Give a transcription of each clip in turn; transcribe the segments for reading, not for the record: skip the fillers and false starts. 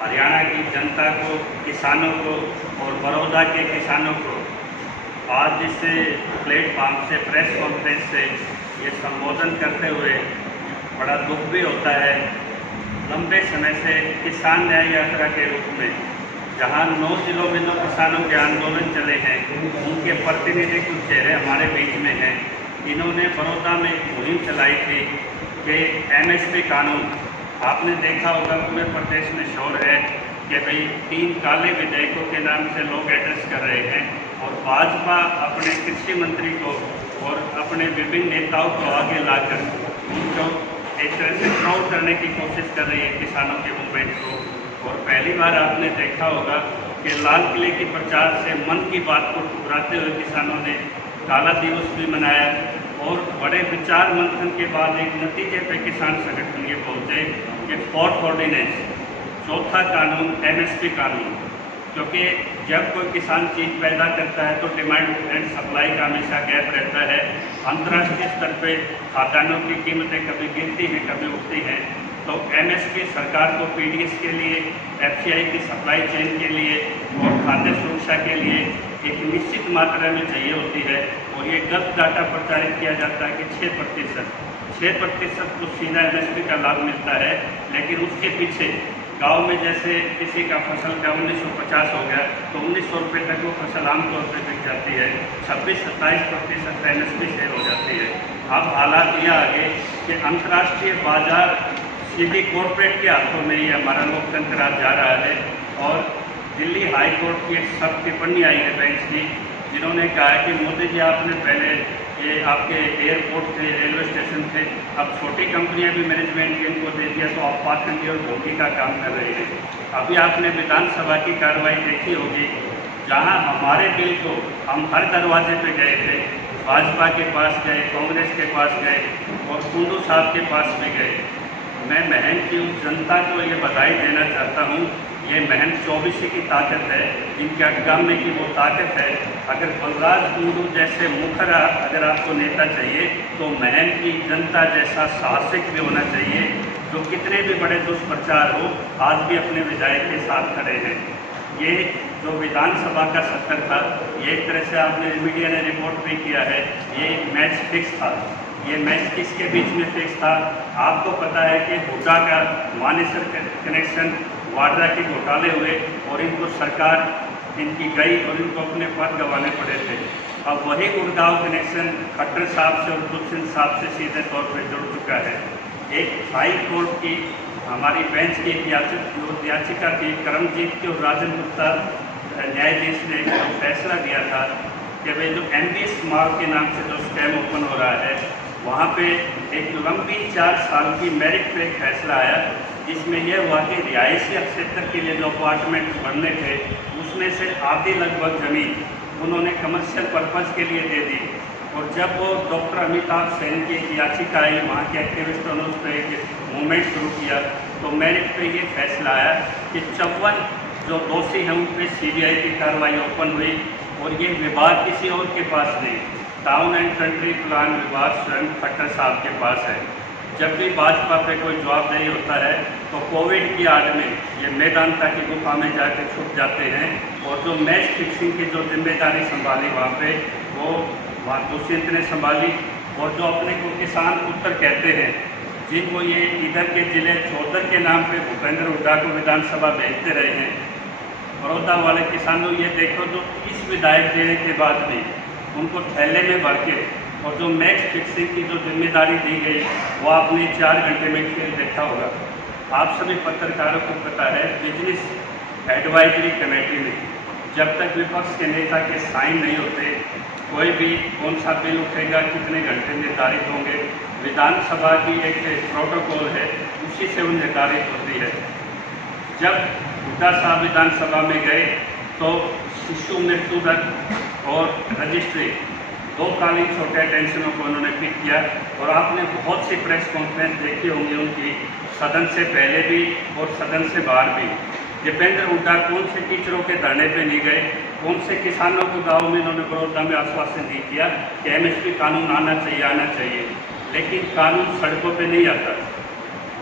हरियाणा की जनता को, किसानों को और बड़ौदा के किसानों को आज इस प्लेटफॉर्म से, प्रेस कॉन्फ्रेंस से ये संबोधन करते हुए बड़ा दुख भी होता है। लंबे समय से किसान न्याय यात्रा के रूप में जहां 9 जिलों में जो किसानों के आंदोलन चले हैं, उनके प्रतिनिधि कुछ चेहरे हमारे बीच में हैं। इन्होंने बड़ौदा में एक मुहिम चलाई थी कि एमएसपी कानून, आपने देखा होगा पूरे प्रदेश में शोर है कि भाई 3 काले विधेयकों के नाम से लोग एड्रेस कर रहे हैं और भाजपा अपने कृषि मंत्री को और अपने विभिन्न नेताओं को आगे लाकर उनको एक तरह से ट्रोल करने की कोशिश कर रही है किसानों के मूवमेंट को। और पहली बार आपने देखा होगा कि लाल किले के प्रचार से मन की बात को ठुकराते हुए किसानों ने काला दिवस भी मनाया और बड़े विचार मंथन के बाद एक नतीजे पे किसान संगठन ये पहुँचे कि फोर्थ ऑर्डिनेंस, चौथा कानून एमएसपी कानून, क्योंकि जब कोई किसान चीज़ पैदा करता है तो डिमांड एंड सप्लाई का हमेशा गैप रहता है। अंतर्राष्ट्रीय स्तर पे खाद्यान्नों की कीमतें कभी गिरती हैं, कभी उठती हैं। तो एमएसपी सरकार को पीडीएस के लिए, एफसीआई की सप्लाई चेन के लिए और खाद्य सुरक्षा के लिए एक निश्चित मात्रा में चाहिए होती है। और ये गलत डाटा प्रचारित किया जाता है कि 6% को सीधा एमएसपी का लाभ मिलता है, लेकिन उसके पीछे गांव में जैसे किसी का फसल का 1950 हो गया तो 1900 रुपये तक वो फसल आमतौर पर बिक जाती है, 26-27% एमएसपी सेल हो जाती है। अब हालात यह आ गए कि अंतर्राष्ट्रीय बाजार सीधी कॉरपोरेट के हाथों में ही हमारा लोकतंत्र आज जा रहा है। और दिल्ली हाई कोर्ट की एक सख्त टिप्पणी आई है बेंच की, जिन्होंने कहा है कि मोदी जी आपने पहले ये आपके एयरपोर्ट थे, रेलवे स्टेशन थे, अब छोटी कंपनियां भी मैनेजमेंट इनको दे दिया तो आप पाखंडी और धोखे का काम कर रहे हैं। अभी आपने विधानसभा की कार्रवाई देखी होगी, जहां हमारे बिल को हम हर दरवाजे पे गए थे, भाजपा के पास गए, कांग्रेस के पास गए और कुंडू साहब के पास भी गए। मैं महंत की उस जनता को ये बधाई देना चाहता हूँ। ये महंत 24 की ताकत है, इनके अटकामे की वो ताकत है। अगर बलराज कुंडू जैसे मुखरा अगर आपको नेता चाहिए तो महंत की जनता जैसा साहसिक भी होना चाहिए, जो कितने भी बड़े दुष्प्रचार हो आज भी अपने विधायक के साथ खड़े हैं। ये जो विधानसभा का सत्र था, ये एक तरह से आपने मीडिया ने रिपोर्ट भी किया है, ये मैच फिक्स था। ये मैच किसके बीच में फिक्स था? आपको पता है कि हुड्डा का मानेसर कनेक्शन, वाड्रा के घोटाले हुए और इनको सरकार इनकी गई और इनको अपने पद गंवाने पड़े थे। अब वही गुड़गांव कनेक्शन खट्टर साहब से और कुलसिंह साहब से सीधे तौर पर जुड़ चुका है। एक हाई कोर्ट की हमारी बेंच की एक याचिका थी, करमजीत की और राजन गुप्ता न्यायाधीश ने जो फैसला दिया था कि भाई जो एमबीएस माल के नाम से जो स्कैम ओपन हो रहा है, वहाँ पे एक लंबी 4 साल की मेरिट पे एक फैसला आया, जिसमें यह हुआ कि रिहायशी क्षेत्र के लिए जो अपार्टमेंट बनने थे उसमें से आधी लगभग ज़मीन उन्होंने कमर्शियल पर्पज़ के लिए दे दी। और जब वो डॉक्टर अमिताभ सेन की एक याचिका आई, वहाँ के एक्टिविस्टों ने उस पर एक मूवमेंट शुरू किया, तो मेरिट पे ये फैसला आया कि 54 जो दोषी हैं उन पर सीबीआई की कार्रवाई ओपन हुई। और ये विभाग किसी और के पास नहीं, टाउन एंड कंट्री प्लान विभाग स्वयं खट्टर साहब के पास है। जब भी भाजपा पे कोई जवाबदेही होता है तो कोविड की आड़ में ये मेदांता की गुफा में जाकर छुप जाते हैं। और जो मैच फिक्सिंग की जो जिम्मेदारी संभाली वहाँ पे, वो वहाँ दुष्यंत ने संभाली। और जो अपने को किसान पुत्र कहते हैं, जिनको ये इधर के जिले चौधर के नाम पे भूपेंद्र हुड्डा को विधानसभा भेजते रहे हैं, बड़ौदा वाले किसानों ये देखो जो 30 विधायक देने के बाद भी उनको थैले में भर के, और जो मैच फिक्सिंग की जो जिम्मेदारी दी गई वो आपने 4 घंटे में खेल देखा होगा। आप सभी पत्रकारों को पता है, बिजनेस एडवाइजरी कमेटी में जब तक विपक्ष के नेता के साइन नहीं होते, कोई भी कौन सा बिल उठेगा, कितने घंटे निर्धारित होंगे, विधानसभा की एक प्रोटोकॉल है, उसी से वो निर्धारित होती है। जब हुड्डा साहब विधानसभा में गए तो शिशु मृत्यु दर और रजिस्ट्री, 2 कालीन छोटे टेंशनों को उन्होंने पिक किया। और आपने बहुत सी प्रेस कॉन्फ्रेंस देखी होंगी उनकी, सदन से पहले भी और सदन से बाहर भी। दीपेंद्र हुड्डा कौन से टीचरों के धरने पे नहीं गए, कौन से किसानों को गाँव में इन्होंने बड़ौदा में आश्वासन दी किया कि एमएसपी कानून आना चाहिए, लेकिन कानून सड़कों पर नहीं आता।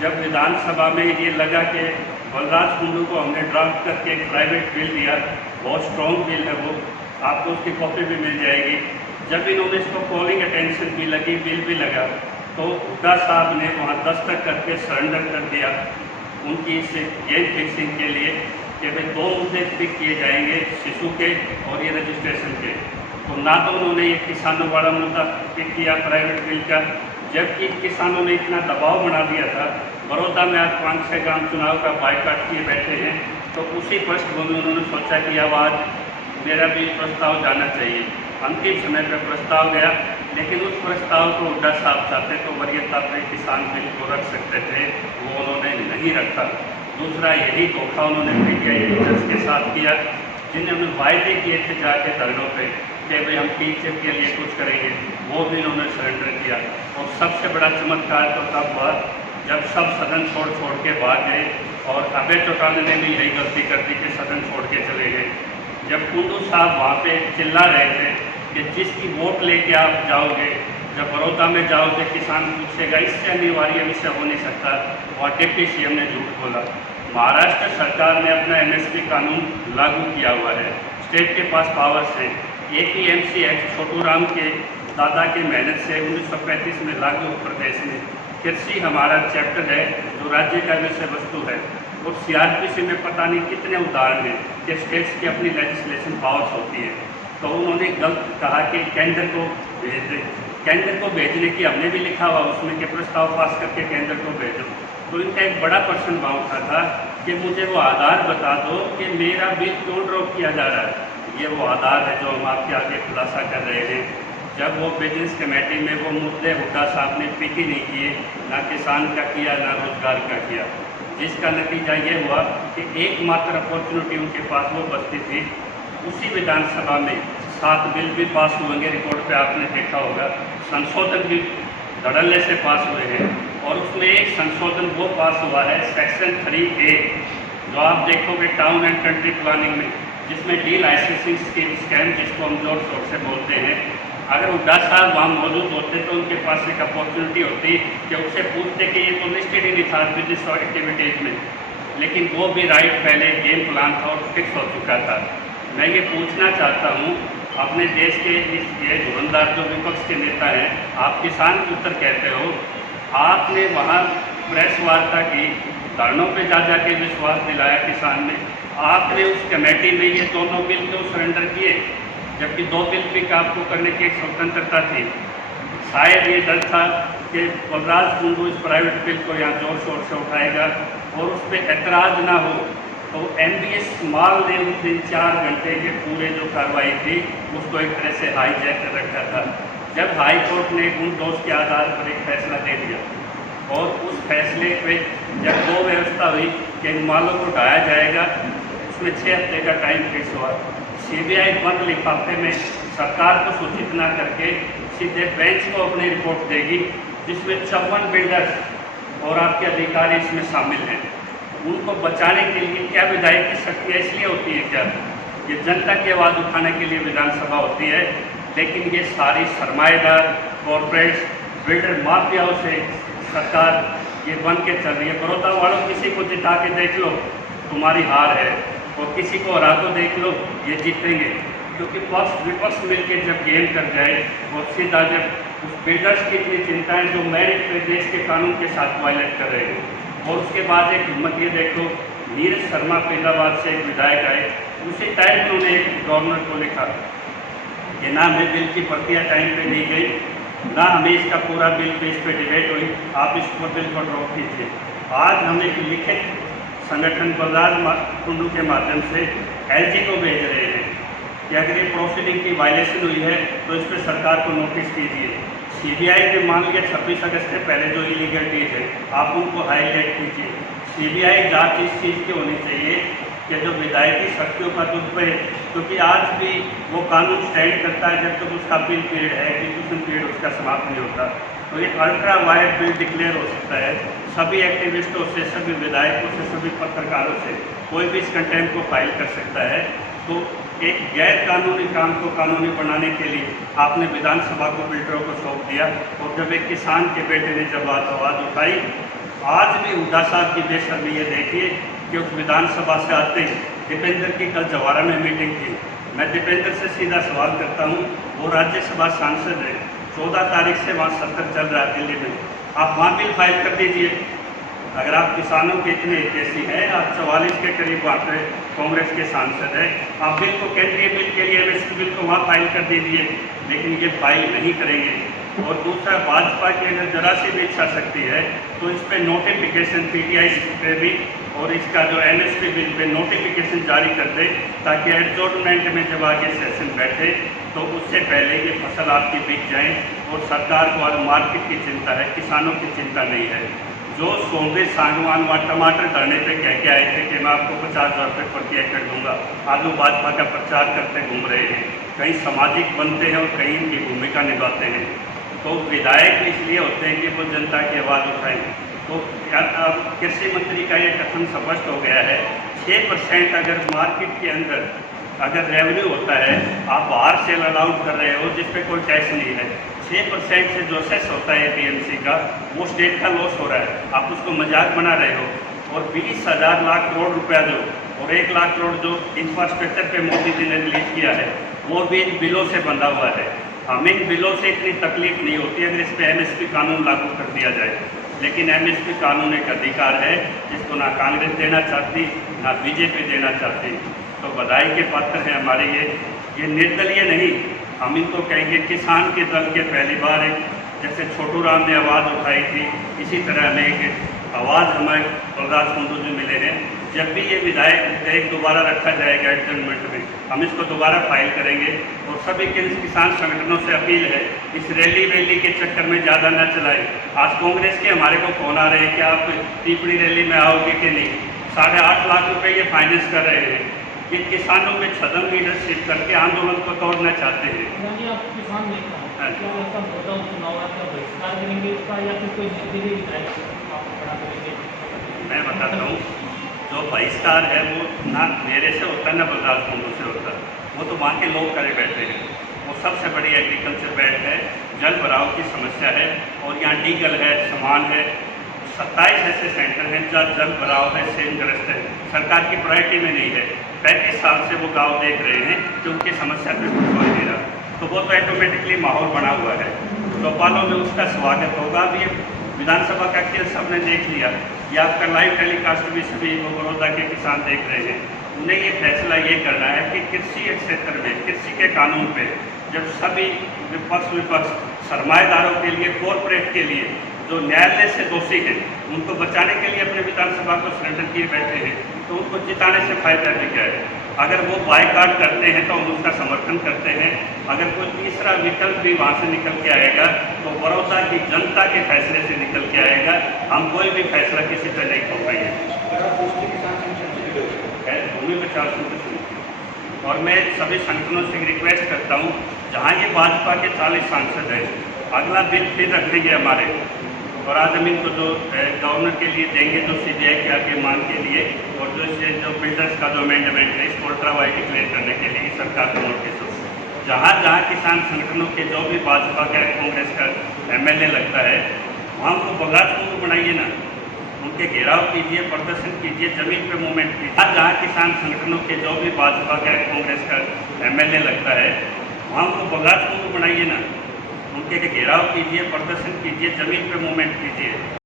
जब विधानसभा में ये लगा कि बलराज कुंडू को हमने ड्राफ्ट करके एक प्राइवेट बिल दिया, बहुत स्ट्रॉन्ग बिल है वो, आपको उसकी कॉपी भी मिल जाएगी। जब इन्होंने इसको कॉलिंग अटेंशन भी लगी, बिल भी लगा, तो हुड्डा साहब ने वहाँ दस्तखत करके सरेंडर कर दिया उनकी इस गेम फिक्सिंग के लिए कि भाई 2 मुद्दे पिक किए जाएंगे, शिशु के और ये रजिस्ट्रेशन के। तो ना तो उन्होंने ये किसानों वाला मुद्दा पिक किया प्राइवेट बिल का, जबकि किसानों ने इतना दबाव बना दिया था। बड़ौदा में आज 5-6 ग्राम चुनाव का बाइकाट किए बैठे हैं, तो उसी पृष्ठभूमि में उन्होंने सोचा कि अब आज मेरा भी प्रस्ताव जाना चाहिए। अंतिम समय पर प्रस्ताव गया, लेकिन उस प्रस्ताव को हुड्डा साहब चाहते तो वरीयता पे किसान बिल को रख सकते थे, वो उन्होंने नहीं रखा। दूसरा यही धोखा उन्होंने मीडिया एडिटर्स के साथ किया, जिन्होंने वायदे किए थे जाके धरनों पे कि भाई हम टीचर के लिए कुछ करेंगे, वो भी उन्होंने सरेंडर किया। और सबसे बड़ा चमत्कार तो तब हुआ जब सब सदन छोड़ के भाग गए, और अभय चौटाला ने भी यही गलती कर दी कि सदन छोड़ के चले गए। जब कुंडू साहब वहाँ पे चिल्ला रहे थे कि जिसकी वोट लेके आप जाओगे, जब बड़ौदा में जाओगे किसान पूछेगा, इससे अनिवार्य विषय हो नहीं सकता, और डिप्टी सीएम ने झूठ बोला। महाराष्ट्र सरकार ने अपना एमएसपी कानून लागू किया हुआ है, स्टेट के पास पावर्स है। एपीएमसी एक्ट छोटू राम के दादा की मेहनत से 1935 में लागू प्रदेश में। कृषि हमारा चैप्टर है जो राज्य का विषय वस्तु है, और सीआरपीसी में पता नहीं कितने उदाहरण हैं कि स्टेट्स की अपनी लेजिस्लेशन पावर्स होती है। तो उन्होंने गलत कहा कि केंद्र को भेज दे, केंद्र को भेजने की हमने भी लिखा हुआ उसमें कि प्रस्ताव पास करके केंद्र को भेजो। तो इनका एक बड़ा प्रश्न भाव उठा था कि मुझे वो आधार बता दो कि मेरा बिल क्यों ड्रॉप किया जा रहा है। ये वो आधार है जो हम आपके आगे खुलासा कर रहे हैं। जब वो बिजनेस कमेटी में वो मुद्दे हुड्डा साहब ने पिक ही नहीं किए, ना किसान का किया ना रोजगार का किया, जिसका नतीजा ये हुआ कि एकमात्र अपॉर्चुनिटी उनके पास वो बचती थी। उसी विधानसभा में 7 बिल भी पास हुएंगे, रिकॉर्ड पे आपने देखा होगा, संशोधन भी धड़ल्ले से पास हुए हैं। और उसमें एक संशोधन वो पास हुआ है सेक्शन 3A, जो आप देखोगे टाउन एंड कंट्री प्लानिंग में, जिसमें डी लाइसेंसिंग स्कैम जिसको हम जोर शोर से बोलते हैं। अगर हुड्डा साहब वहाँ मौजूद होते तो उनके पास एक अपॉर्चुनिटी होती कि उससे पूछते कि ये तो लिस्टेड ही नहीं था बिजनेस और एक्टिविटीज़ में, लेकिन वो भी राइट पहले गेम प्लान था और फिक्स हो चुका था। मैं ये पूछना चाहता हूँ अपने देश के ये धुरंधर जो विपक्ष के नेता हैं, आप किसान के उत्तर कहते हो, आपने वहाँ प्रेस वार्ता की, धरनों पे जा के विश्वास दिलाया किसान ने, आपने उस कमेटी में ये दोनों बिल क्यों सरेंडर किए, जबकि 2 बिल पिक आपको करने की एक स्वतंत्रता थी। शायद ये डर था कि बलराज कुंडू इस प्राइवेट बिल को यहाँ जोर शोर से उठाएगा और उस पर ऐतराज़ ना हो। तो MBS माल ने उस दिन 4 घंटे के पूरे जो कार्रवाई थी उसको एक तरह से हाईजैक कर रखा था। जब हाई कोर्ट ने उन दोष के आधार पर एक फैसला दे दिया, और उस फैसले पे जब वो व्यवस्था हुई कि इन मालों को ढाया जाएगा, उसमें 6 हफ्ते का टाइम फिक्स हुआ। CBI बंद लिफाफे में सरकार को सूचित न करके सीधे बेंच को अपनी रिपोर्ट देगी, जिसमें 54 बिल्डर्स और आपके अधिकारी इसमें शामिल हैं। उनको बचाने के लिए क्या विधायक की शक्तियाँ इसलिए होती है क्या? ये जनता की आवाज़ उठाने के लिए विधानसभा होती है, लेकिन ये सारी सरमाएदार कॉरपोरेट्स बिल्डर माफियाओं से सरकार ये बन के चल रही है। बड़ौदा वालों किसी को जिता के देख लो तुम्हारी हार है, और किसी को हरा को देख लो ये जीतेंगे, क्योंकि पक्ष विपक्ष मिलकर जब गेम कर गए और सीधा जब उस बिल्डर्स की इतनी चिंताएँ जो मेरिट पे देश के कानून के साथ वायलेट कर रहे हैं, और उसके बाद एक हिम्मत ये देखो, नीरज शर्मा फैजाबाद से एक विधायक आए, उसी टाइम उन्होंने एक गवर्नर को लिखा कि ना हमें बिल की प्रक्रिया टाइम पे दी गई, ना हमें इसका पूरा बिल पे इस पर डिबेट हुई, आप इस बिल को ड्रॉप कीजिए। आज हम एक लिखित संगठन बलराज कुंडू के माध्यम से LG को भेज रहे हैं कि अगर ये प्रोसीडिंग की वायलेशन हुई है तो इस पर सरकार को नोटिस कीजिए। CBI ने मान लिया 26 अगस्त से पहले जो इलीगलिटीज है आप उनको हाईलाइट कीजिए। CBI जांच इस चीज़ की होनी चाहिए कि जो विधायकी शक्तियों का दुरुपयोग, क्योंकि आज भी वो कानून स्टैंड करता है जब तक उसका अपील पीरियड है, एग्जीक्यूशन पीरियड उसका समाप्त नहीं होता। तो एक अल्ट्रा वायर्ड बिल डिक्लेयर हो सकता है। सभी एक्टिविस्टों से, सभी विधायकों से, सभी पत्रकारों से कोई भी इस कंटेंट को फाइल कर सकता है। तो एक गैर कानूनी काम को कानूनी बनाने के लिए आपने विधानसभा को बिल्डरों को सौंप दिया, और जब एक किसान के बेटे ने जब आवाज़ उठाई, आज भी हुड्डा साहब की बेशर्मी ये देखिए कि उस विधानसभा से आते ही दीपेंद्र की कल जवारा में मीटिंग थी। मैं दीपेंद्र से सीधा सवाल करता हूँ, वो राज्यसभा सांसद है, 14 तारीख से वहाँ सत्र चल रहा है दिल्ली में, आप वहाँ बिल फाइल कर दीजिए। अगर आप किसानों के इतने हितैषी हैं, आप 44 के करीब वहाँ पे कांग्रेस के सांसद हैं, आप बिल को केंद्रीय बिल के लिए एमएसपी बिल को वहाँ फाइल कर दीजिए, लेकिन ये फाइल नहीं करेंगे। और दूसरा, भाजपा की अगर जरा सी भी इच्छा शक्ति है तो इस पर नोटिफिकेशन पीटीआई पे भी और इसका जो एमएसपी बिल पे नोटिफिकेशन जारी कर दे, ताकि एडजॉर्नमेंट में जब आगे सेशन बैठे तो उससे पहले ये फसल आपकी बिक जाए। और सरकार को आज मार्केट की चिंता है, किसानों की चिंता नहीं है। जो सोमवीर सांगवान व टमाटर धरने पे कह के आए थे कि मैं आपको 50,000 रुपये प्रति एकड़ दूंगा, आज वो भाजपा का प्रचार करते घूम रहे हैं, कहीं सामाजिक बनते हैं और कहीं इनकी भूमिका निभाते हैं। तो विधायक इसलिए होते हैं कि वो जनता की आवाज़ उठाएं। तो अब कृषि मंत्री का ये कथन स्पष्ट हो गया है, 6% अगर मार्केट के अंदर अगर रेवेन्यू होता है, आप बाहर सेल अलाउड कर रहे हो जिस पे कोई टैक्स नहीं है, 6% से जो सेस होता है एपीएमसी का, वो स्टेट का लॉस हो रहा है, आप उसको मजाक बना रहे हो। और 20,000 लाख करोड़ रुपया जो और 1 लाख करोड़ जो इंफ्रास्ट्रक्चर पे मोदी जी ने रिलीज किया है, वो भी इन बिलों से बंधा हुआ है। हमें इन बिलों से इतनी तकलीफ नहीं होती अगर इस पर एमएसपी कानून लागू कर दिया जाए, लेकिन एमएसपी कानून एक अधिकार है जिसको ना कांग्रेस देना चाहती ना बीजेपी देना चाहती। तो बधाई के पात्र हैं हमारे ये निर्दलीय नहीं, हम इनको कहेंगे किसान के दल के पहली बार एक जैसे छोटू राम ने आवाज़ उठाई थी, इसी तरह हमें एक आवाज़ हमारे बलराज कुंडू जी मिले हैं। जब भी ये विधेयक दोबारा रखा जाएगा एडजमेंट में, हम इसको दोबारा फाइल करेंगे। और सभी के किसान संगठनों से अपील है, इस रैली के चक्कर में ज़्यादा न चलाएं। आज कांग्रेस के हमारे को फोन आ रहे हैं कि आप टिप्पणी रैली में आओगे कि नहीं, 8.5 लाख रुपये ये फाइनेंस कर रहे हैं। ये किसानों में छदम लीडरशिप करके आंदोलन को तोड़ना चाहते हैं। मैं बताता हूँ, जो बहिष्कार है वो ना मेरे से होता है ना बलराज कुंडू से होता है, वो तो वहाँ के लोग करे बैठे हैं। वो सबसे बड़ी एग्रीकल्चर बेल्ट है, जल भराव की समस्या है और यहाँ डीगल है, समान है, 27 ऐसे सेंटर हैं जहाँ जल भराव है, सेमग्रस्त है, सरकार की प्रायोरिटी में नहीं है। 35 साल से वो गांव देख रहे हैं कि उनकी समस्या पे कुछ हो नहीं रहा, तो वो तो ऑटोमेटिकली माहौल बना हुआ है। चौपालों में उसका स्वागत होगा। अब ये विधानसभा का खेल सबने देख लिया, ये आपका लाइव टेलीकास्ट भी सभी बड़ौदा के किसान देख रहे हैं। उन्हें ये फैसला ये करना है कि कृषि के क्षेत्र में, कृषि के कानून पे जब सभी विपक्ष सरमाएदारों के लिए, कॉरपोरेट के लिए जो न्यायालय से दोषी हैं, उनको बचाने के लिए अपने विधानसभा को सरेंडर किए बैठे हैं, तो उनको जिताने से फायदा भी क्या है। अगर वो बायकॉट करते हैं तो हम उसका समर्थन करते हैं। अगर कोई तीसरा विकल्प भी वहाँ से निकल के आएगा तो बड़ौदा की जनता के फैसले से निकल के आएगा। हम कोई भी फैसला किसी पर नहीं थोपेंगे। भूमि बचाव समिति और मैं सभी संगठनों से रिक्वेस्ट करता हूँ, जहाँ ये भाजपा के 40 सांसद हैं, अगला बिल फिर रखेंगे हमारे, और आज हम इनको जो गवर्नर के लिए देंगे, जो सीबीआई के आगे मांग के लिए, और जो बिल्डर्स का जो अमेंडमेंट है इसको अल्ट्रा वाइड डिक्लेयर करने के लिए सरकार का नोटिस हो। जहाँ जहाँ किसान संगठनों के जो भी भाजपा का कांग्रेस का एमएलए लगता है, वहाँ उनको बगात को बनाइए ना, उनके घेराव कीजिए, प्रदर्शन कीजिए, जमीन पे मूवमेंट कीजिए। जहाँ किसान संगठनों के जो भी भाजपा का कांग्रेस का एमएलए लगता है, वहाँ उनको बगात को बनाइए ना, उनके घेराव कीजिए, प्रदर्शन कीजिए, जमीन पे मूवमेंट कीजिए।